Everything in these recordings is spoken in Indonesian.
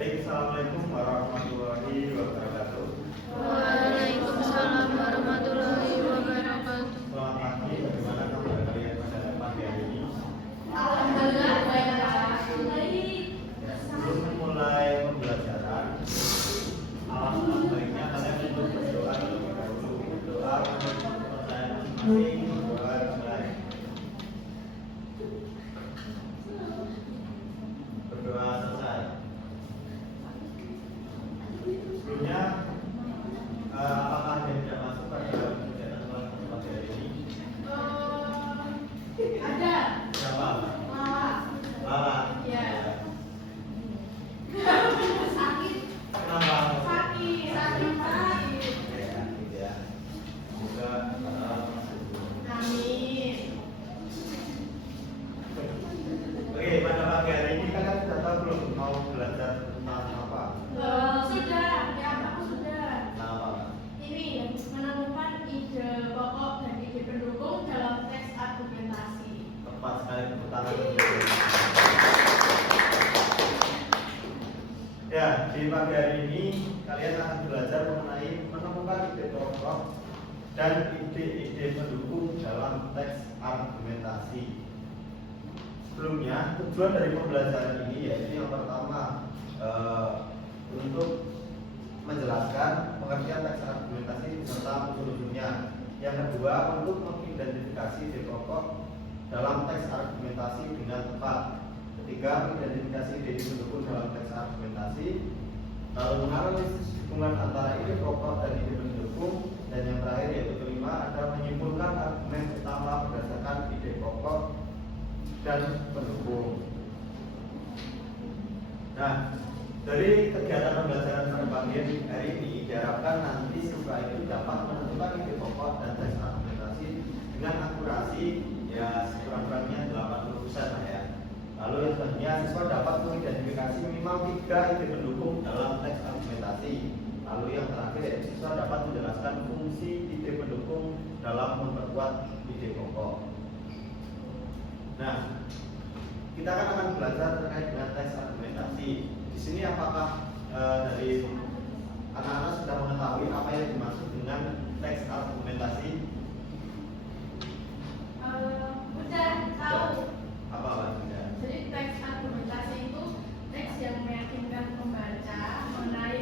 Baik, assalamualaikum warahmatullahi wabarakatuh. Waalaikumsalam warahmatullahi wabarakatuh. Selamat pagi, bagaimana kabar kalian pada pagi hari ini? Alhamdulillah baik. Ya, sebelum memulai pembelajaran, alangkah baiknya kalian untuk berdoa terlebih dahulu. Doa menurut kepercayaan masing-masing, doa dimulai. Berdoa selesai. Sebelumnya, apakah ada yang tidak masuk pada kegiatan kelas pagi hari ini? Ada. Siapa? Lala. Ya. Sakit. Kenapa? Sakit. Ya, gitu ya. Semoga masuk. Amin. Oke, pada pagi hari ini kalian sudah tahu belum mau belajar tentang apa? Sudah. Ya, aku sudah. Tentang apa? Ini menemukan ide pokok dan ide pendukung dalam teks argumentasi. Tepat sekali, tepuk tangan. Ya, di pagi hari ini kalian akan belajar mengenai menemukan ide pokok dan ide-ide pendukung dalam teks argumentasi. Sebelumnya, tujuan dari pembelajaran ini yaitu yang pertama untuk menjelaskan pengertian teks argumentasi beserta usul-usulnya. Yang kedua, untuk mengidentifikasi ide pokok dalam teks argumentasi dengan tepat. Ketiga, mengidentifikasi ide pendukung dalam teks argumentasi. Lalu menganalisis hubungan antara ide pokok dan ide pendukung. Dan yang terakhir yaitu kelima, ada menyimpulkan argumen utama berdasarkan ide pokok dan pendukung. Nah, dari kegiatan pembelajaran pada pagi hari ini diharapkan nanti siswa itu dapat menentukan ide pokok dan teks argumentasi dengan akurasi ya sekurang-kurangnya 80% lah ya. Lalu yang selanjutnya siswa dapat mengidentifikasi minimal 3 ide pendukung dalam teks argumentasi. Lalu yang terakhir ya, siswa dapat menjelaskan fungsi ide pendukung dalam memperkuat ide pokok. Nah, kita akan belajar terkait dengan teks argumentasi. Di sini apakah dari anak-anak sudah mengetahui apa yang dimaksud dengan teks argumentasi? Udah tahu. Apa maksudnya? Jadi teks argumentasi itu teks yang meyakinkan pembaca mengenai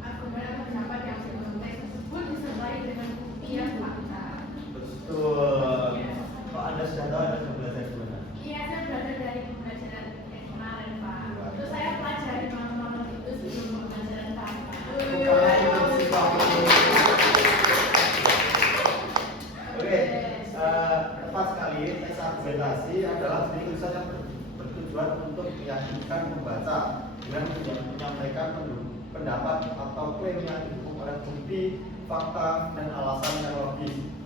argumen atau pendapat yang dalam teks tersebut disertai dengan bukti yang fakta. Betul. Ya. Kok Anda sudah tahu, Anda sudah belajar di mana? Iya, saya belajar dari pembelajaran yang kemarin, Pak. Terus saya pelajari malam-malam itu sebelum pembelajaran Bapak. Bukanlah itu siswa. Oke, tepat sekali. Teks argumentasi adalah jenis tulisan yang bertujuan untuk meyakinkan pembaca dengan menyampaikan pendapat atau klaim yang didukung oleh bukti, fakta, dan alasan yang logis.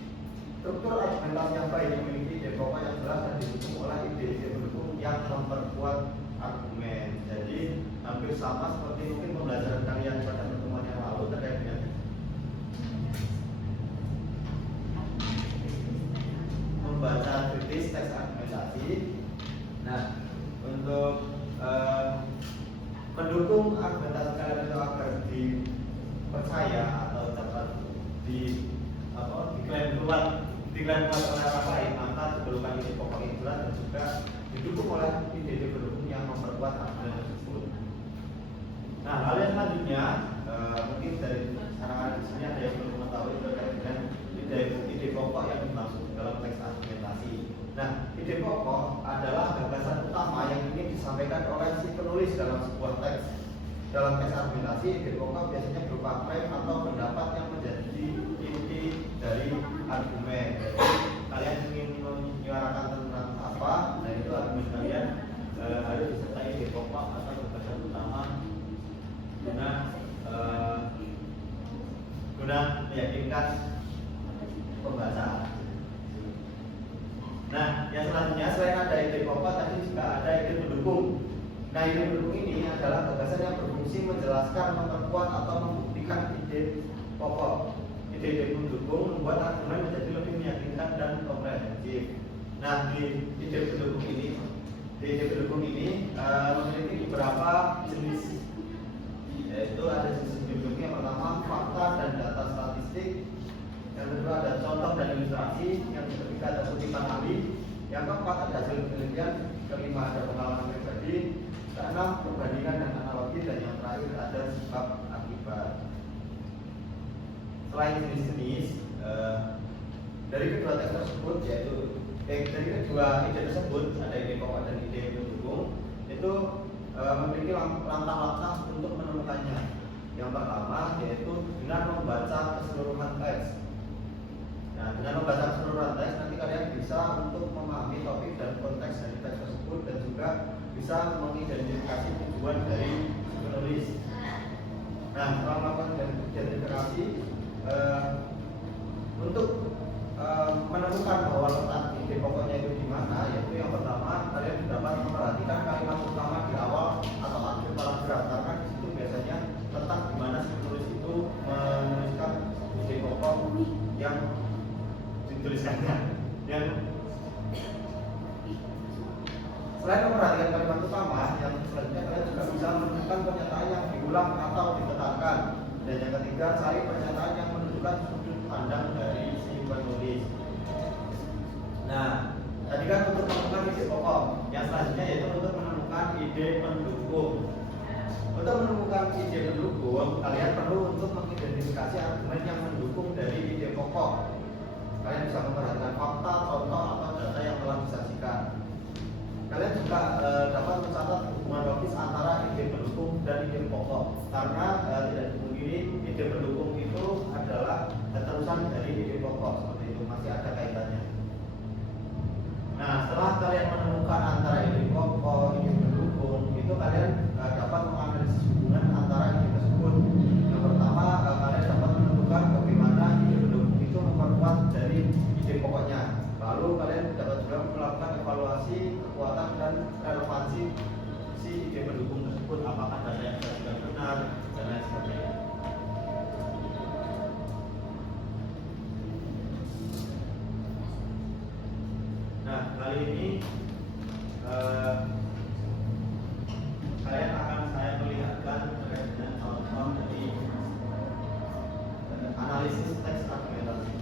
Struktur argumentasi yang baik memiliki ide pokok yang jelas dan didukung oleh ide-ide pendukung yang memperkuat argumen. Jadi hampir sama seperti mungkin pembelajaran kalian pada pertemuan yang lalu terkait dengan membaca kritis teks argumentasi. Nah, untuk mendukung argumentasi kalian itu agar dipercaya atau dapat diklaim kuat oleh orang lain, maka diperlukan ide pokok yang jelas dan juga didukung oleh ide-ide pendukung yang memperkuat argumen tersebut. Nah, lalu yang selanjutnya mungkin dari anak-anak di sini ada yang belum mengetahui terkait dengan ide pokok yang dimaksud dalam teks argumentasi. Nah, ide pokok adalah gagasan utama yang ingin disampaikan oleh si penulis dalam sebuah teks. Dalam teks argumentasi, ide pokok biasanya berupa klaim atau pendapat yang menjadi inti dari argumen. Jadi, kalian ingin menyuarakan tentang apa? Nah, itu argumen kalian harus disertai ide pokok atau gagasan utama guna meyakinkan pembaca. Nah, yang selanjutnya selain ada ide pokok, tadi juga ada ide pendukung. Nah, ide pendukung ini adalah gagasan yang berfungsi menjelaskan, memperkuat atau membuktikan ide pokok. Ide-ide pendukung membuat argumen menjadi lebih meyakinkan dan komprehensif. Nah, di ide pendukung ini memiliki beberapa jenis hasil penelitian, kelima ada pengalaman pribadi, keenam perbandingan dan analogi, dan yang terakhir ada sebab akibat. Selain jenis-jenis dari kedua teks tersebut, yaitu dari kedua ide tersebut, ada ide pokok dan ide pendukung, itu memiliki langkah-langkah untuk menemukannya. Yang pertama yaitu dengan membaca keseluruhan teks. Nah, dengan membaca keseluruhan teks nanti kalian bisa untuk memahami topik dan konteks dari teks tersebut, dan juga bisa mengidentifikasi tujuan dari penulis. Nah, setelah melakukan identifikasi untuk menemukan bahwa letak ide pokoknya itu di mana, yaitu yang pertama kalian dapat memperhatikan kalimat utama di awal atau akhir paragraf, karena di situ biasanya letak di mana si penulis itu menuliskan ide pokok yang dituliskannya. Yang selain memperhatikan kalimat utama, yang selanjutnya kalian juga bisa menemukan pernyataan yang diulang atau ditekankan. Dan yang ketiga, cari pernyataan yang menunjukkan sudut pandang dari si penulis. Nah, tadi kan untuk menemukan ide pokok. Yang selanjutnya yaitu untuk menemukan ide pendukung. Untuk menemukan ide pendukung, kalian perlu untuk mengidentifikasi argumen yang mendukung dari ide pokok. Kalian bisa memperhatikan fakta, contoh, atau data yang telah disajikan. Kalian juga dapat mencatat hubungan logis antara ide pendukung dan ide pokok, karena tidak dipungkiri ide pendukung itu adalah terusan dari ide pokok, seperti itu, masih ada kaitannya. Nah, setelah kalian menemukan antara ide pokok, ide pendukung, itu kalian dapat menganalisis hubungan antara ide tersebut. Yang pertama, kalian dapat menentukan bagaimana ide pendukung itu memperkuat dari ide pokoknya. Lalu kalian dapat juga melakukan evaluasi kekuatan dan relevansi si ide pendukung tersebut, apakah data yang sudah benar dan lain sebagainya. Nah, kali ini kalian akan saya perlihatkan terkait dengan contoh dari analisis teks argumentasi.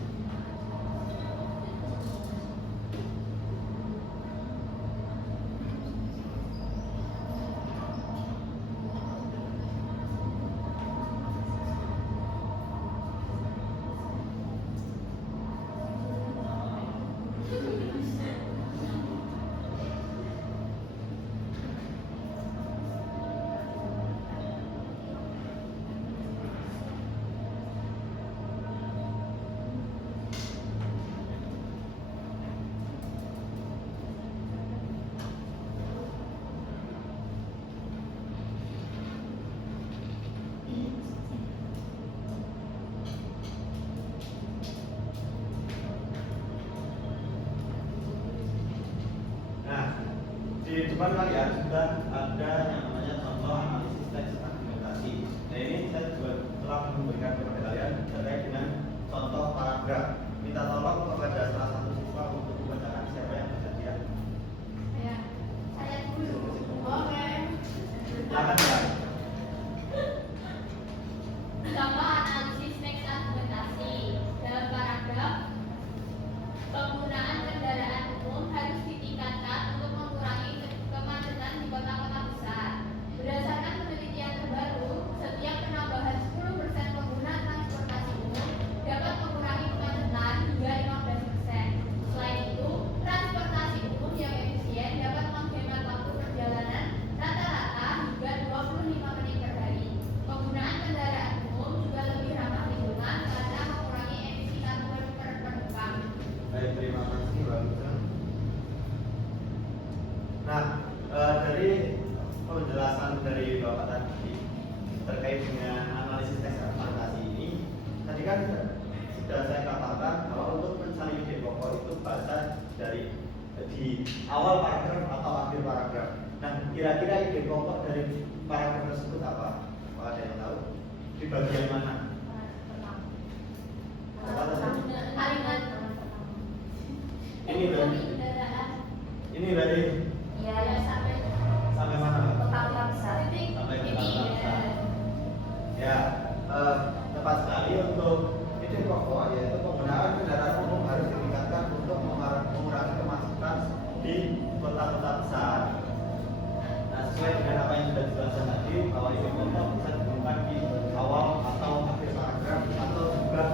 Di depan kalian sudah ada yang namanya contoh analisis teks argumentasi. Nah, ini saya juga telah memberikan kepada kalian terkait dengan contoh paragraf. Minta tolong kepada salah satu siswa untuk membacakan. Siapa yang bersedia? Saya dulu. Oke. Silakan ya. Contoh analisis teks argumentasi. Dalam paragraf, penggunaan kendaraan umum harus ditingkatkan untuk mengurangi kemacetan di kota-kota besar. Berdasarkan penelitian terbaru, setiap penambahan 10% pengguna transportasi umum dapat mengurangi kemacetan hingga 15%. Selain itu, transportasi umum yang efisien dapat menghemat waktu perjalanan rata-rata hingga 25 menit per hari. Penggunaan kendaraan umum juga lebih ramah lingkungan karena mengurangi emisi karbon per penumpang. Baik, terima kasih Bang Rizal. Nah, dari penjelasan dari Bapak tadi terkait dengan analisis teks argumentasi ini, tadi kan sudah saya katakan bahwa untuk mencari ide pokok itu baca dari di awal paragraf atau akhir paragraf. Nah, kira-kira ide pokok dari paragraf tersebut apa? Apa ada yang tahu? Di bagian mana? Apa tadi? Kalimat Ini berarti. Ini berarti ya sampai mana? titik Sampai ke ini kata-kata. Ya, tepat sekali. Untuk ide pokok yaitu penggunaan kendaraan umum harus ditingkatkan untuk mengurangi kemacetan di kota-kota besar. Nah, sesuai dengan apa yang sudah dijelaskan tadi, bahwa ide pokok bisa ditemukan di awal atau akhir paragraf, atau juga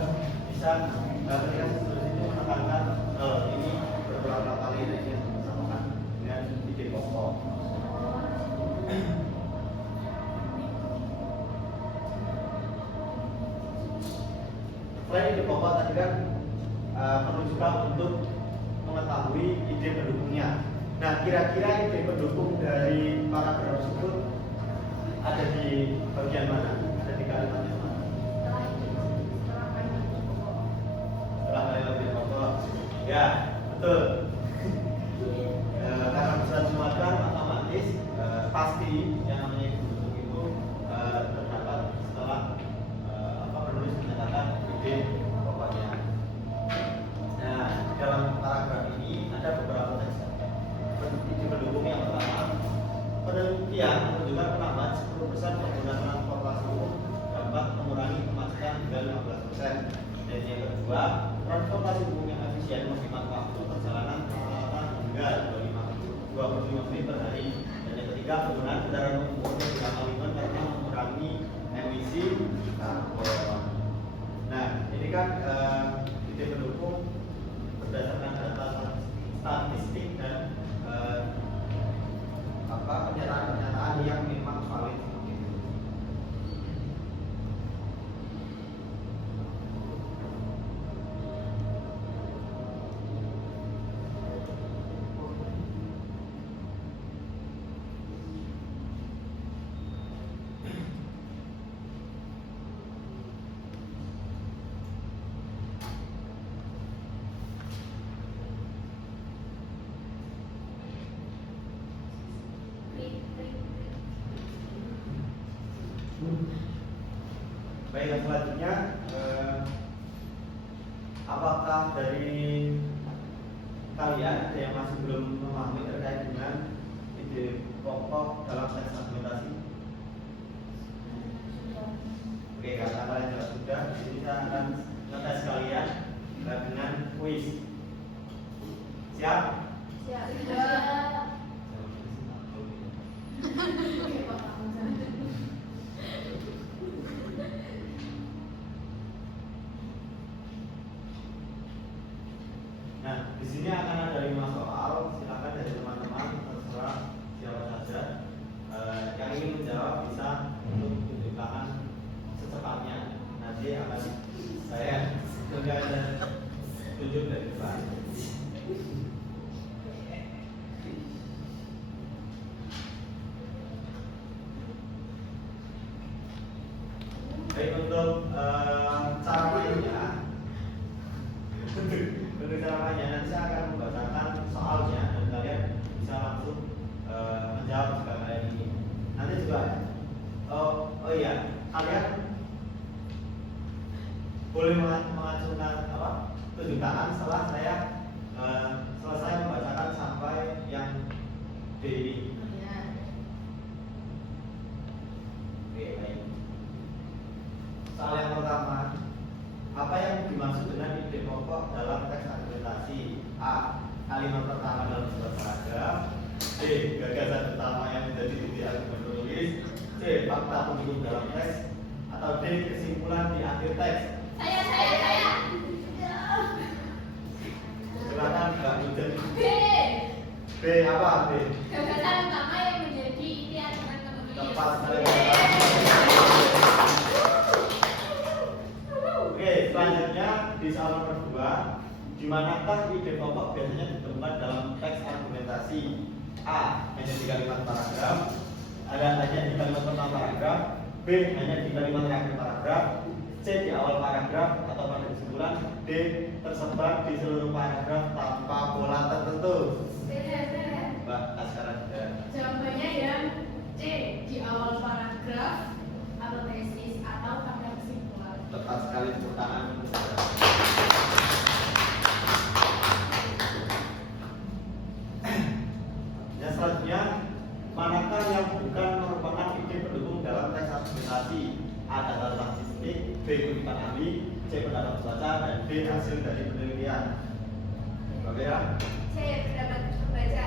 bisa ketika seterusnya itu menekankan ini beberapa kali yang disamakan dengan ide pokok. Selain ide pokok tadi kan perlu juga untuk mengetahui ide pendukungnya. Nah, kira-kira ide pendukung dari paragraf tersebut ada di bagian mana? Ada di kalimat yang mana? Setelah kalimat ide pokok. Ya, betul. Karena bisa dimuatkan otomatis pasti yang namanya ide pendukung itu terdapat setelah penulis menyatakan ide pokoknya. Nah, dalam paragraf ini ada beberapa teks ide pendukung. Yang pertama, penelitian menunjukkan penambahan 10% penggunaan transportasi umum dapat mengurangi kemacetan hingga 15%. Dan yang kedua, transportasi umum yang efisien menghemat waktu perjalanan rata-rata hingga 25 menit per hari. Dan yang ketiga, penggunaan kendaraan umum lebih ramah lingkungan karena mengurangi emisi karbon. Nah, ini kan ide pendukung berdasarkan data statistik dan pernyataan-pernyataan yang memang valid seperti itu. Baik, yang selanjutnya apakah dari kalian ada yang masih belum memahami terkait dengan ide pokok dalam teks argumentasi? Oke, karena kalian jelas sudah, di sini saya akan ngetes kalian dengan kuis. Siap? Siap. Nah, di sini akan ada 5 soal. Silakan dari teman-teman, terserah siapa saja yang ingin menjawab bisa untuk tunjuk tangan secepatnya. Nanti akan saya tunjuk dari depan. Baik, untuk cara mainnya. Untuk cara mainnya nanti saya akan membacakan soalnya dan kalian bisa langsung menjawab jika kalian ingin. Nanti juga oh iya, kalian boleh mengacungkan tunjuk tangan setelah saya selesai membacakan sampai yang D ini. Oke, baik. Soal yang pertama, apa yang dimaksud dengan ide pokok dalam teks argumentasi? A. Kalimat pertama dalam sebuah paragraf. B. Gagasan utama yang menjadi inti argumen penulis. C. Fakta pendukung dalam teks. Atau D. Kesimpulan di akhir teks. Saya. Silakan Mbak Nujat. B. B apa? B. Gagasan utama yang menjadi inti argumen penulis. Tepat sekali. Oke, selanjutnya di soal nomor 2, di manakah ide pokok biasanya ditemukan dalam teks argumentasi? A. Hanya di kalimat paragraf. Hanya di kalimat pertama paragraf. B. Hanya di kalimat terakhir paragraf. C. Di awal paragraf atau pada kesimpulan. D. Tersebar di seluruh paragraf tanpa pola tertentu. Mbak Askara juga. Jawabannya yang C, di awal paragraf atau tesis atau pada kesimpulan. Tepat sekali, tepuk tangan. Yang selanjutnya, manakah yang bukan merupakan ide pendukung dalam teks argumentasi? A. Data statistik, B. Kutipan ahli, C. Pendapat pembaca, dan D. Hasil dari penelitian. Oke ya? C, pendapat pembaca.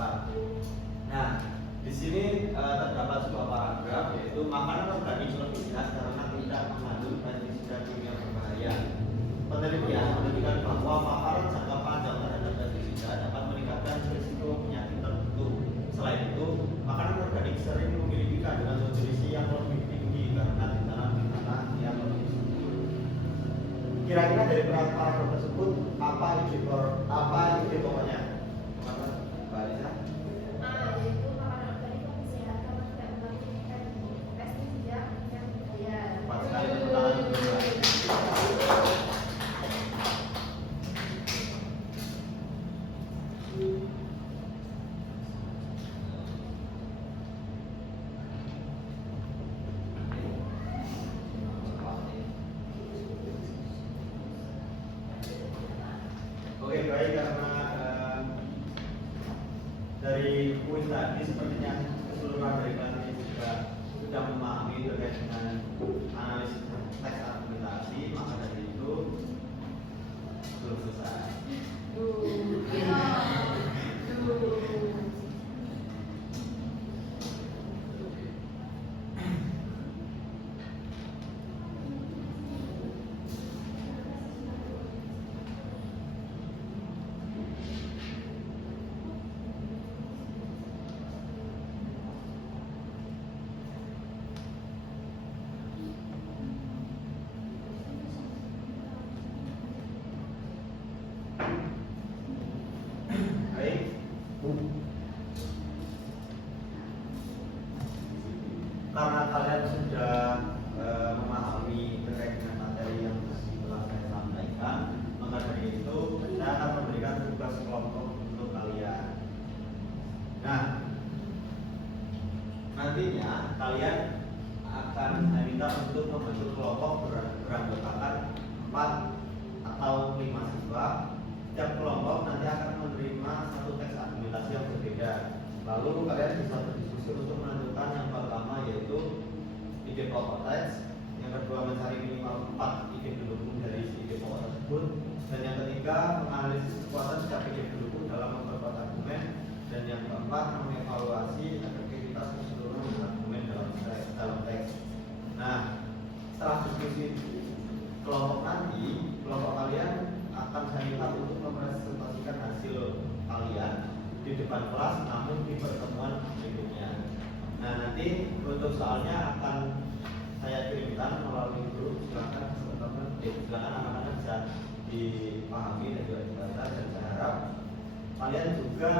4. Nah, di sini terdapat sebuah paragraf yaitu makanan organik lebih sehat karena tidak mengandung pestisida kimia berbahaya. Penelitian menunjukkan bahwa paparan jangka panjang terhadap pestisida dapat meningkatkan risiko penyakit tertentu. Selain itu, makanan organik sering memiliki kandungan nutrisi yang lebih tinggi karena ditanam di tanah yang lebih subur. Kira-kira dari paragraf tersebut apa ide pokoknya? Mbak Lisa? Yaitu makanan organik lebih sehat karena tidak mengandung pestisida yang berbahaya. Tepat sekali, tepuk tangan untuk Mbak. Oke, baik, karena dari kuis tadi sepertinya keseluruhan dari kelas ini juga sudah memahami terkait dengan analisis teks argumentasi, maka dari itu belum selesai. Baik. Karena kalian sudah memahami terkait dengan materi yang telah saya sampaikan, maka dari itu saya akan memberikan tugas kelompok untuk kalian. Nah, nantinya kalian akan saya minta untuk membentuk kelompok beranggotakan 4 atau 5 siswa. Setiap kelompok nanti akan menerima satu teks argumentasi yang berbeda. Lalu kalian bisa berdiskusi untuk menentukan yang pertama yaitu ide pokok teks, yang kedua mencari minimal 4 ide pendukung dari ide pokok tersebut, dan yang ketiga menganalisis kekuatan setiap ide pendukung dalam memperkuat argumen, dan yang keempat mengevaluasi efektivitas keseluruhan argumen dalam teks. Nah, setelah diskusi kelompok nanti, kelompok kalian akan saya minta untuk mempresentasikan hasil kalian di depan kelas, namun di pertemuan berikutnya. Nah, nanti untuk soalnya akan saya kirimkan melalui grup. Silakan teman-teman, silakan anak-anak bisa dipahami dan juga dibaca, dan saya harap kalian juga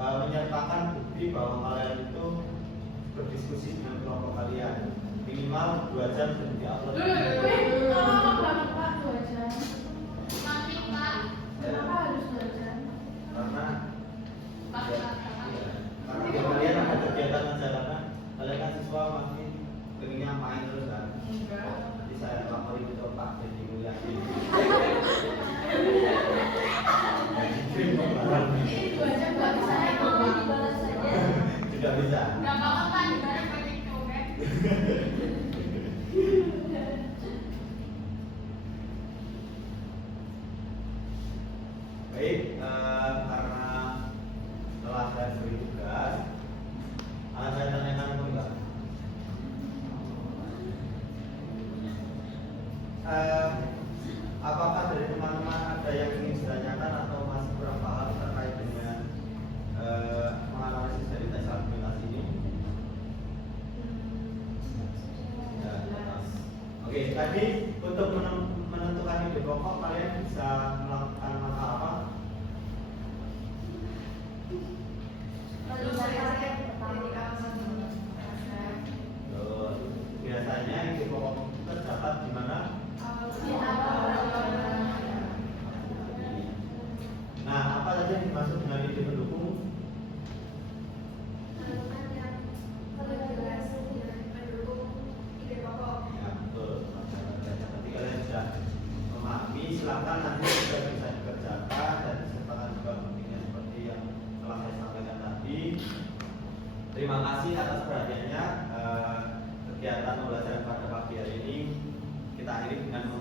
menyertakan bukti bahwa kalian itu berdiskusi dengan kelompok kalian minimal 2 jam dan diupload. Pak, 2 jam. Mati, Pak. Kenapa harus 2 jam? Karena Pak, ya, iya. Karena buat kalian ada kegiatan aja, karena kalian kan siswa masih pengennya main terus kan. Enggak. Nanti saya laporin ke Pak jadi mulia. Ini 2 jam nggak bisa naik mobil dibalas saja. Tidak bisa. Nggak apa-apa, Pak. Gimana pakai cobek? Baik, karena setelah saya beri tugas, akan saya tanyakan dulu enggak? Apakah dari teman-teman ada yang ingin ditanyakan atau masih kurang paham terkait dengan menganalisis dari tes argumentasi ini? Oke, tadi untuk menentukan ide pokok kalian bisa melakukan langkah apa? Biasanya ide pokok terdapat di mana? Nah, apa saja yang dimaksud dengan ide pendukung? Ya, betul. Nanti kalian sudah memahami, silakan nanti sudah bisa dikerjakan dan disertakan juga buktinya seperti yang telah saya sampaikan tadi. Terima kasih atas perhatiannya. Kegiatan pembelajaran pada pagi hari ini kita akhiri dengan